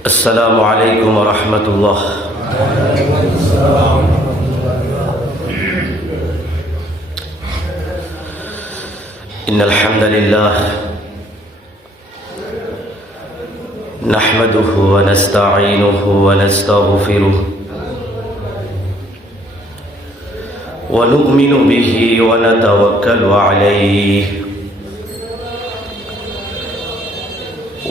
السلام عليكم ورحمة الله. إن الحمد لله نحمده ونستعينه ونستغفره ونؤمن به ونتوكل عليه.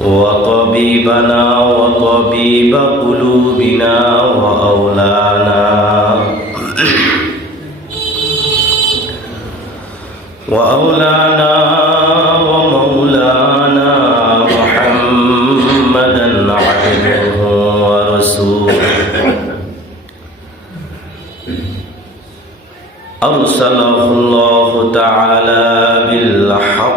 وطبيبنا وطبيب قلوبنا وأولانا. وأولانا ومولانا محمدا عبده ورسوله. أرسله الله تعالى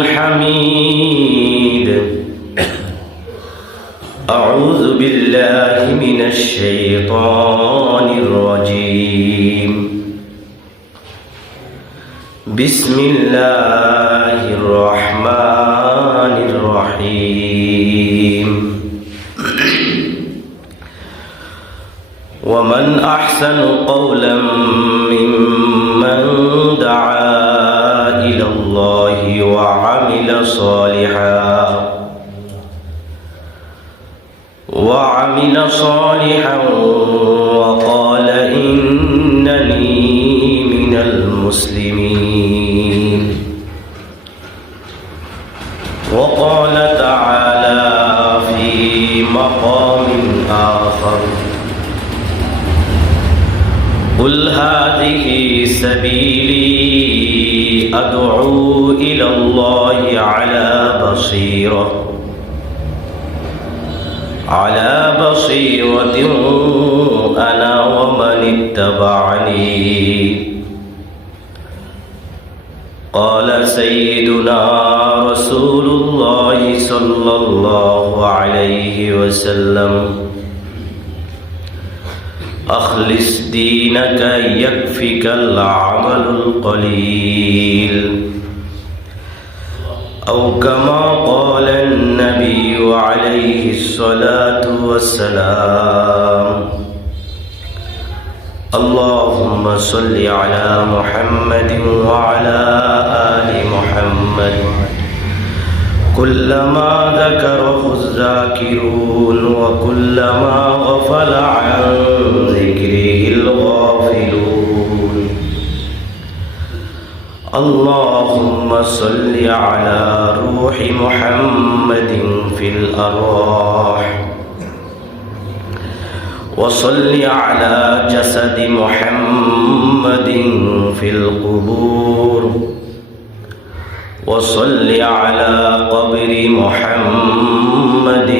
الحميد. أعوذ بالله من الشيطان الرجيم. بسم الله الرحمن الرحيم. ومن أحسن قولا ممن دعا إلى الله وعمل صالحا. وعمل صالحا وقال إنني من المسلمين. إلى الله على بصيرة. على بصيرة أنا ومن اتبعني. قال سيدنا رسول الله صلى الله عليه وسلم أخلص دينك يكفك العمل القليل. أو كما قال النبي عليه الصلاة والسلام. اللهم صل على محمد وعلى آل محمد. كلما ذكره الذاكرون وكلما غفل عن ذكره اللهم صل على روح محمد في الأرواح. وصل على جسد محمد في القبور. وصل على قبر محمد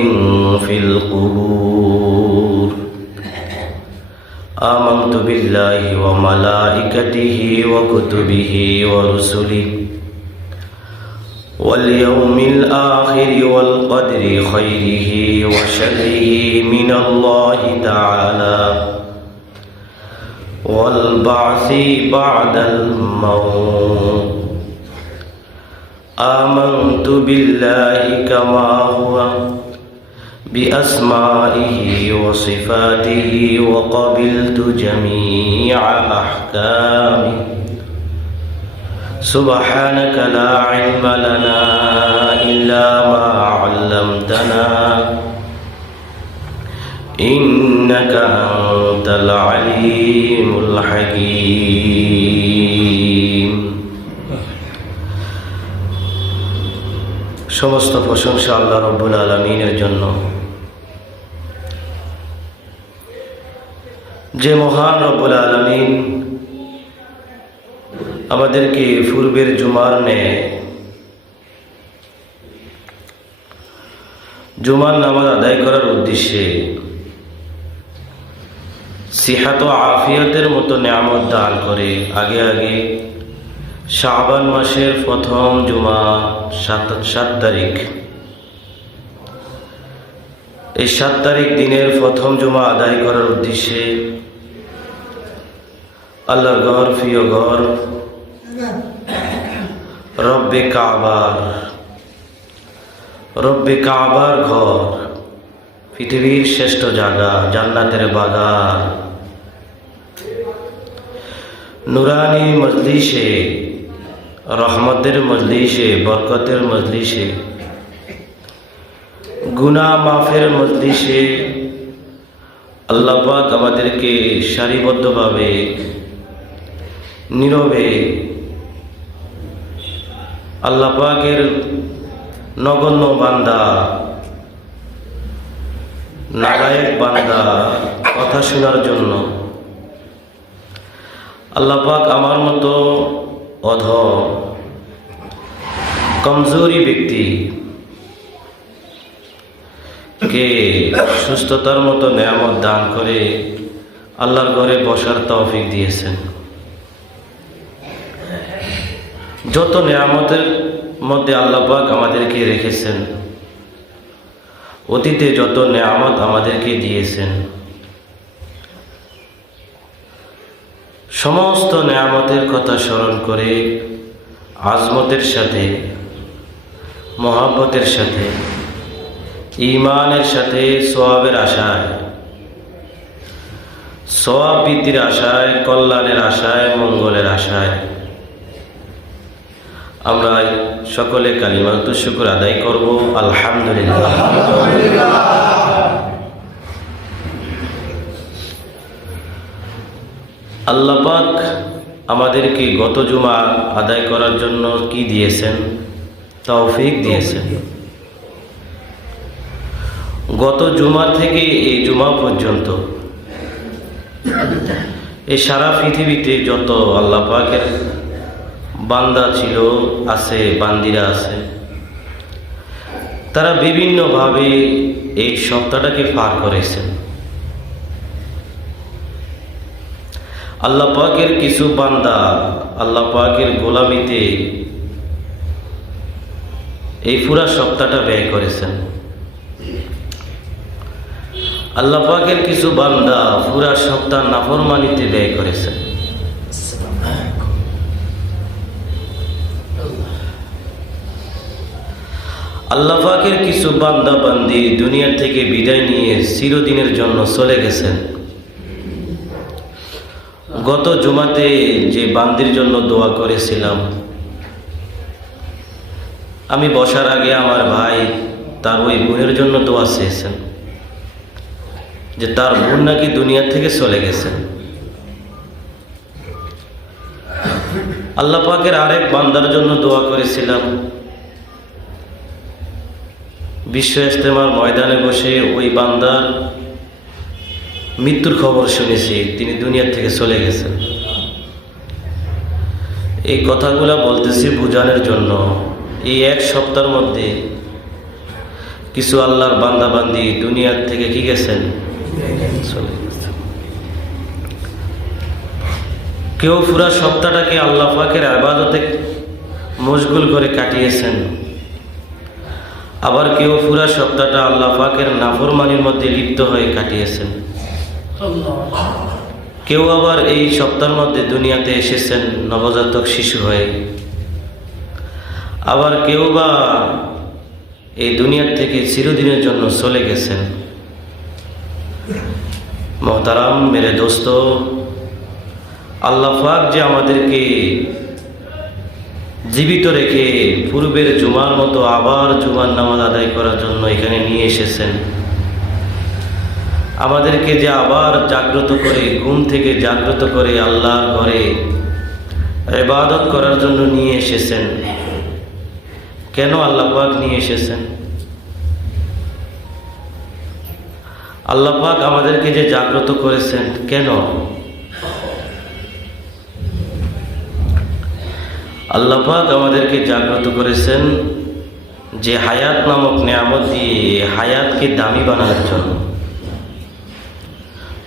في القبور. آمنت بالله وملائكته وكتبه ورسله واليوم الآخر والقدر خيره وشره من الله تعالى والبعث بعد الموت آمنت بالله كما هو بأسمائه وصفاته وقبلت جميع أحكامه سبحانك لا علم لنا إلا ما علمتنا إنك أنت العليم الحكيم সমস্ত প্রশংসা আল্লাহ রব্বুল আলমিনের জন্য যে মহান রব্বুল আলমিন আমাদেরকে পূর্বের জুমার নেয় জুমার নামাজ আদায় করার উদ্দেশ্যে সিহাত আফিয়তের মতো নিয়ামত দান করে। আগে আগে শাবান মাসের প্রথম জুমা সাত সাত তারিখ। এই সাত তারিখ দিনের প্রথম জুমা আদায় করার উদ্দেশ্যে আল্লাহর ঘর প্রিয় ঘর রব্বে কাবার। রব্বে কাবার ঘর, পৃথিবীর শ্রেষ্ঠ জায়গা, জান্নাতের বাগান। নুরানি মজলিসে, রহমতের মজলিসে, বরকতের মজলিসে গুনা মাফের মজলিসে আল্লাপাক আমাদেরকে সারিবদ্ধভাবে নীরবে আল্লাহ পাকের নগণ্য বান্দা নারায়ক বান্দা কথা শোনার জন্য। আল্লাহ পাক আমার মতো অধ কমজোরি ব্যক্তি, কে সুস্থতার মতো নিয়ামত দান করে আল্লাহর ঘরে বসার তৌফিক দিয়েছেন। যত নিয়ামতের মধ্যে আল্লাহ পাক আমাদেরকে রেখেছেন, অতীতে যত নিয়ামত আমাদেরকে দিয়েছেন, সমস্ত নিয়ামতের কথা স্মরণ করে, আজমতের সাথে, মহাব্বতের সাথে ইমানের সাথে সোয়াবের আশায়, সোয়াব বৃদ্ধির আশায়, কল্যাণের আশায়, মঙ্গলের আশায় আমরা সকলে কালিমাত শুকুর আদায় করব। আলহামদুলিল্লাহ। আল্লাহ পাক আমাদেরকে গত জুমা আদায় করার জন্য কি দিয়েছেন? তৌফিক দিয়েছেন। গত জুমা থেকে এই জুমা পর্যন্ত এই সারা পৃথিবীতে যত আল্লাহ পাকের বান্দা ছিল, আছে, বান্দিরা আছে। তারা বিভিন্নভাবে এই সপ্তাহটাকে পার করেছেন আল্লাহ পাকের কিছু বান্দা, আল্লাহ পাকের গোলামিতে এই পুরা সপ্তাহটা ব্যয় করেছেন। আল্লাহ পাকের কিছু বান্দা পুরা সপ্তাহ নাফরমানিতে ব্যয় করেছেন। আল্লাহ পাকের কিছু বান্দা বান্দি দুনিয়া থেকে বিদায় নিয়ে চিরদিনের জন্য চলে গেছেন। গত জুমাতে যে বান্দির জন্য দোয়া করেছিলাম, আমি বসার আগে আমার ভাই তার ওই বোনের জন্য দোয়া চেয়েছেন যে তার বোন নাকি দুনিয়া থেকে চলে গেছেন আল্লাহ পাকের আরেক বান্দার জন্য দোয়া করেছিলাম বিশ্ব ইস্তেমার ময়দানে বসে ওই বান্দার মৃত্যুর খবর শুনেছি, তিনি দুনিয়ার থেকে চলে গেছেন। এই কথাগুলা বলতেছি বুঝানোর জন্য। এই এক সপ্তাহের মধ্যে কিছু আল্লাহর বান্দা বান্দি দুনিয়ার থেকে কি গেছেন? চলে গেছেন। কেউ পুরা সপ্তাহটাকে আল্লাহ পাকের আবাদতে মশগুল করে কাটিয়েছেন। আবার কেউ পুরা সপ্তাহটা আল্লাহ পাকের নাফরমানির মধ্যে লিপ্ত হয়ে কাটিয়েছেন। কেউ আবার এই সপ্তাহের মধ্যে দুনিয়াতে এসেছেন, নবজাতক শিশু হয়ে। আবার কেউ বা এই দুনিয়ার থেকে চিরদিনের জন্য চলে গেছেন। মহতারাম, মেরে দোস্ত, আল্লাহ পাক যে আমাদেরকে জীবিত রেখে পূর্বের জুমার মতো আবার জুমার নামাজ আদায় করার জন্য এখানে নিয়ে এসেছেন। আমাদেরকে যে আবার জাগ্রত করে, ঘুম থেকে জাগ্রত করে আল্লাহ ঘরে ইবাদত করার জন্য নিয়ে এসেছেন। কেন আল্লাহ পাক নিয়ে এসেছেন? আল্লাহ পাক আমাদেরকে যে জাগ্রত করেছেন, কেন? আল্লাহ পাক আমাদেরকে জাগ্রত করেছেন যে হায়াত নামক নিয়ামত দিয়ে হায়াতকে দামি বানানোর জন্য।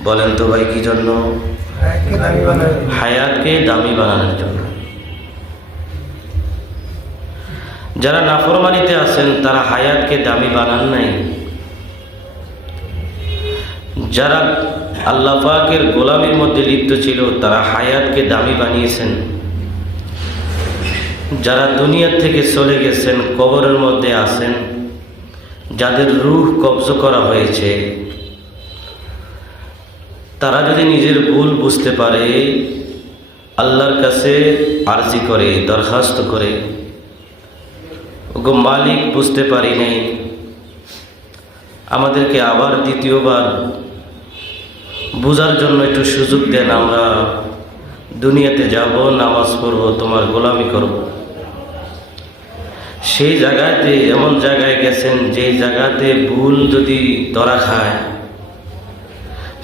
বলেন তো ভাই, কি জন্য? হায়াতকে দামি বানানোর জন্য। যারা নাফরমানিতে আছেন, তারা হায়াতকে দামি বানান নাই। যারা আল্লাহ পাকের গোলামির মধ্যে লিপ্ত ছিল, তারা হায়াতকে দামি বানিয়েছেন। যারা দুনিয়ার থেকে চলে গেছেন, কবরের মধ্যে আছেন, যাদের রূহ কবজ করা হয়েছে, তারা যদি নিজের ভুল বুঝতে পারে, আল্লাহর কাছে আর্জি করে, দরখাস্ত করে, ওগো মালিক বুঝতে পারি নাই, আমাদেরকে আবার দ্বিতীয়বার বোঝার জন্য একটু সুযোগ দেন, আমরা দুনিয়াতে যাব, নামাজ পড়ব, তোমার গোলামি করব। সেই জায়গাতে এমন জায়গায় গেছেন যে জায়গাতে ভুল যদি ধরা খায়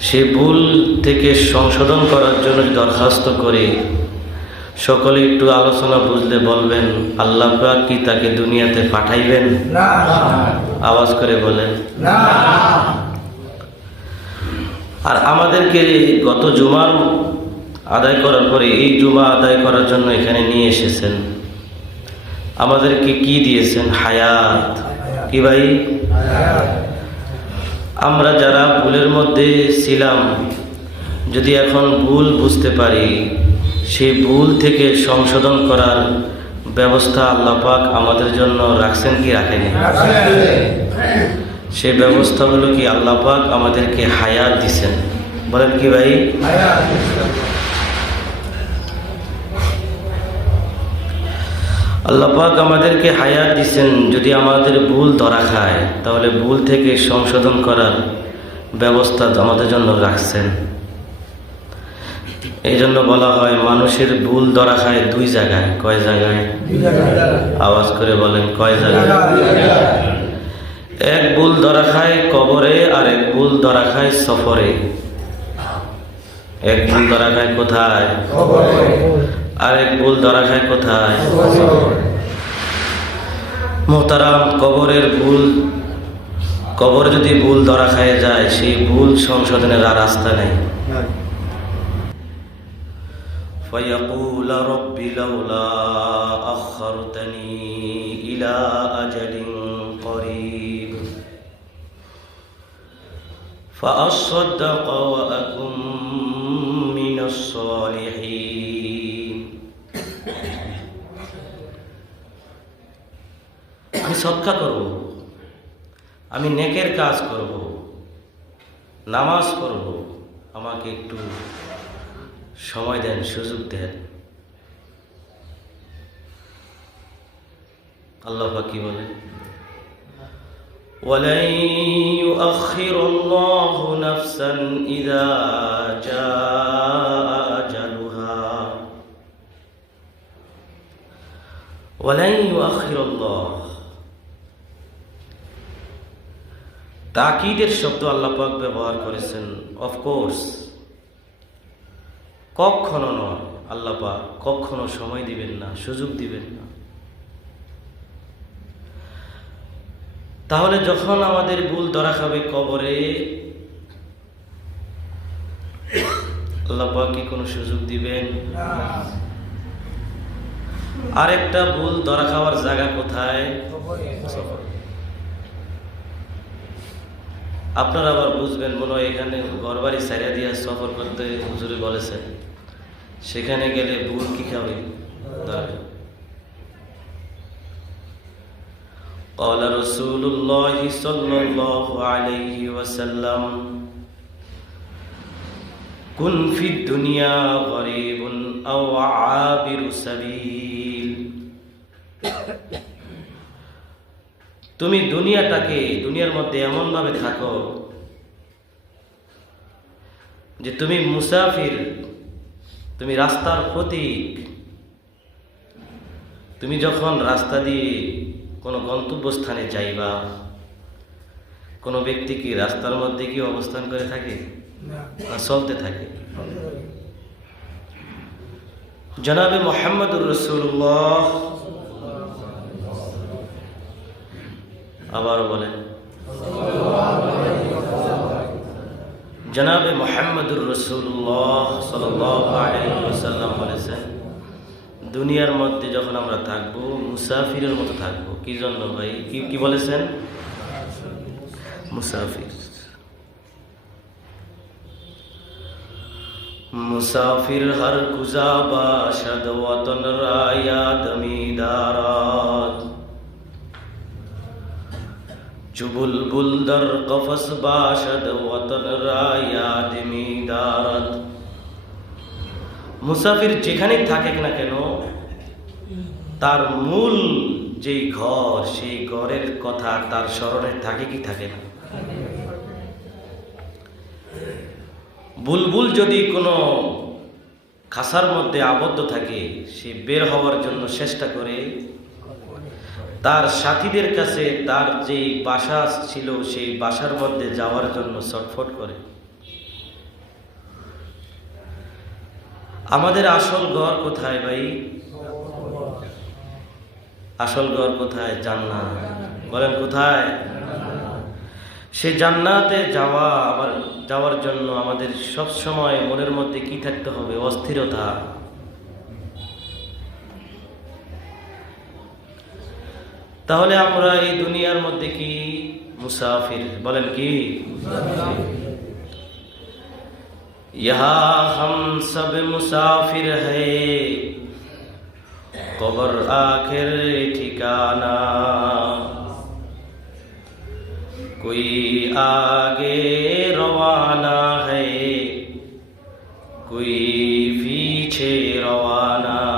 সে ভুল থেকে সংশোধন করার জন্য দরখাস্ত করে সকলে একটু আলোচনা বুঝলে বলবেন আল্লাহ কি তাকে দুনিয়াতে পাঠাইবেন? আওয়াজ করে বলেন। আর আমাদেরকে গত জুমার আদায় করার পরে এই জুমা আদায় করার জন্য এখানে নিয়ে এসেছেন। আমাদেরকে কি দিয়েছেন? হায়াত। কি ভাই? আমরা যারা ভুলের মধ্যে ছিলাম, যদি এখন ভুল বুঝতে পারি, সেই ভুল থেকে সংশোধন করার ব্যবস্থা আল্লাহ পাক আমাদের জন্য রাখছেন কি রাখেনি? সেই ব্যবস্থা হলো কি আল্লাহ পাক আমাদেরকে হায়াত দিছেন? বলেন কি ভাই? আল্লাহ পাক আমাদেরকে হায়াত দিচ্ছেন যদি আমাদের ভুল ধরা খায় তাহলে ভুল থেকে সংশোধন করার ব্যবস্থা আমাদের জন্য রাখছেন। এই জন্য বলা হয় মানুষের ভুল ধরা খায় দুই জায়গায়। কয় জায়গায়? আওয়াজ করে বলেন কয় জায়গায়? এক ভুল ধরা খায় কবরে আর এক ভুল ধরা খায় সফরে। এক ভুল ধরা খায় কোথায়? আর এক ভুল ধরা খায় কোথায় মোহতারাম কবরের ভুল কবর যদি ভুল ধরা খায় যায় সেই ভুল সংশোধনের আর রাস্তা নেই فيقول رب لولا أخرتني إلى أجل قريب فأصدق وأكن من الصالحين আমি সৎকা করব আমি নেকের কাজ করব নামাজ পড়ব আমাকে একটু সময় দেন সুযোগ দেন আল্লাহ কি বলে ولن يؤخر الله نفسا إذا جاء أجلها ولن يؤخر الله তাকিদের শব্দ আল্লাহ পাক ব্যবহার করেছেন অফকোর্স কখনো নয় আল্লাহ পাক কখনো সময় দিবেন না সুযোগ দিবেন না। তাহলে যখন আমাদের ভুল ধরা খাবে কবরে আল্লাহ পাক কি কোনো সুযোগ দিবেন? আরেকটা ভুল ধরা খাওয়ার জায়গা কোথায় সফর। আপনারা আবার বুঝবেন মনে হয় এখানে ঘর বাড়ি সাইরা দিয়া সফর করতে হুজুরি বলেছেন সেখানে গেলে ভুল কি খাবে দাঁড়াবে قال رسول الله صلى الله عليه وسلم كن في الدنيا غريب أو عابر سبيل তুমি দুনিয়াটাকে দুনিয়ার মধ্যে এমন ভাবে থাকো যে তুমি মুসাফির তুমি রাস্তার প্রতীক। তুমি যখন রাস্তা দিয়ে কোনো গন্তব্যস্থানে যাইবা কোনো ব্যক্তি কি রাস্তার মধ্যে কি অবস্থান করে থাকে? চলতে থাকে। জনাবে মোহাম্মদুর রসুল্লাহ আবার বলেন। জনাবে মোহাম্মদুর রসুল্লাহ সাল্লাম বলেছেন, দুনিয়ার মধ্যে যখন আমরা থাকব, মুসাফিরের মতো থাকব। কি জন্য ভাই? কি কি বলেছেন? মুসাফির। মুসাফির হর কুজা বাশদ, ওয়াতন রায়া দর কফস বাশদ ওয়াতন রায়া দমিদারাত মুসাফির যেখানেই থাকে না কেন, তার মূল যেই ঘর, সেই ঘরের কথা তার স্মরণে থাকে কি থাকে না? বুলবুল যদি কোনো খাসার মধ্যে আবদ্ধ থাকে, সে বের হওয়ার জন্য চেষ্টা করে তার সাথীদের কাছে তার যেই বাসা ছিল, সেই বাসার মধ্যে যাওয়ার জন্য ছটফট করে। আমাদের আসল ঘর কোথায় ভাই? আসল ঘর কোথায়? জান্নাত। বলেন, কোথায়? সে জান্নাতে যাওয়া আবার যাওয়ার জন্য আমাদের সব সময় মনের মধ্যে কি থাকতে হবে? অস্থিরতা। তাহলে আমরা এই দুনিয়ার মধ্যে কি? মুসাফির। বলেন কি? ইহা হম সব মুসাফির হে। কবর আখের ঠিকানা। কোই আগে রওয়ানা হে। কোই পিছে রওয়ানা।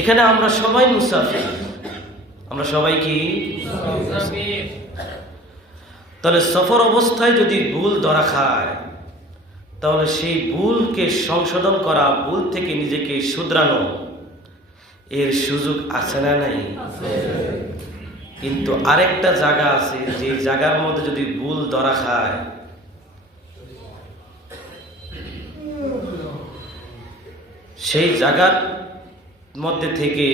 এখানে আমরা সবাই মুসাফির। আমরা সবাই কি? তাহলে সফর অবস্থায় যদি ভুল ধরা খায়, তাহলে সেই ভুলকে সংশোধন করা, ভুল থেকে নিজেকে শুধরানো, এর সুযোগ আছে না নাই? কিন্তু আরেকটা জায়গা আছে, যে জায়গার মধ্যে যদি ভুল ধরা খায়, সেই জায়গার মধ্যে থেকে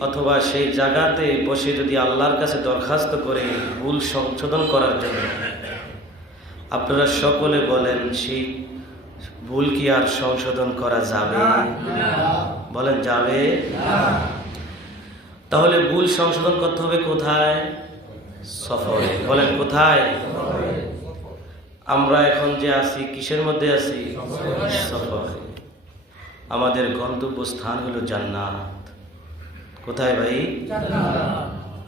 অথবা সেই জায়গাতে বসে যদি আল্লাহর কাছে দরখাস্ত করে ভুল সংশোধন করার জন্য। আপনারা সকলে বলেন সেই ভুল কি আর সংশোধন করা যাবে? বলেন যাবে? তাহলে ভুল সংশোধন করতে হবে কোথায়? সফরে। বলেন কোথায়? আমরা এখন যে আছি কিসের মধ্যে আছি? সফরে। আমাদের গন্তব্য স্থান হলো জান্নাত। কোথায় ভাই?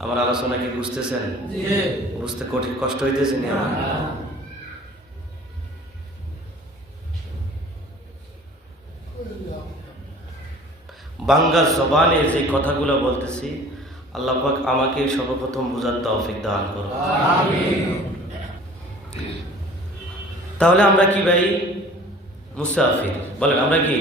আমার আলোচনা কি বুঝতেছেন? বুঝতে কঠিন কষ্ট হইতেছে নি বাঙ্গাল জবানে যে কথাগুলো বলতেছি আল্লাহ আমাকে সর্বপ্রথম বোঝার তৌফিক দান করো তাহলে আমরা কি ভাই? মুসাফির। বলেন আমরা কি?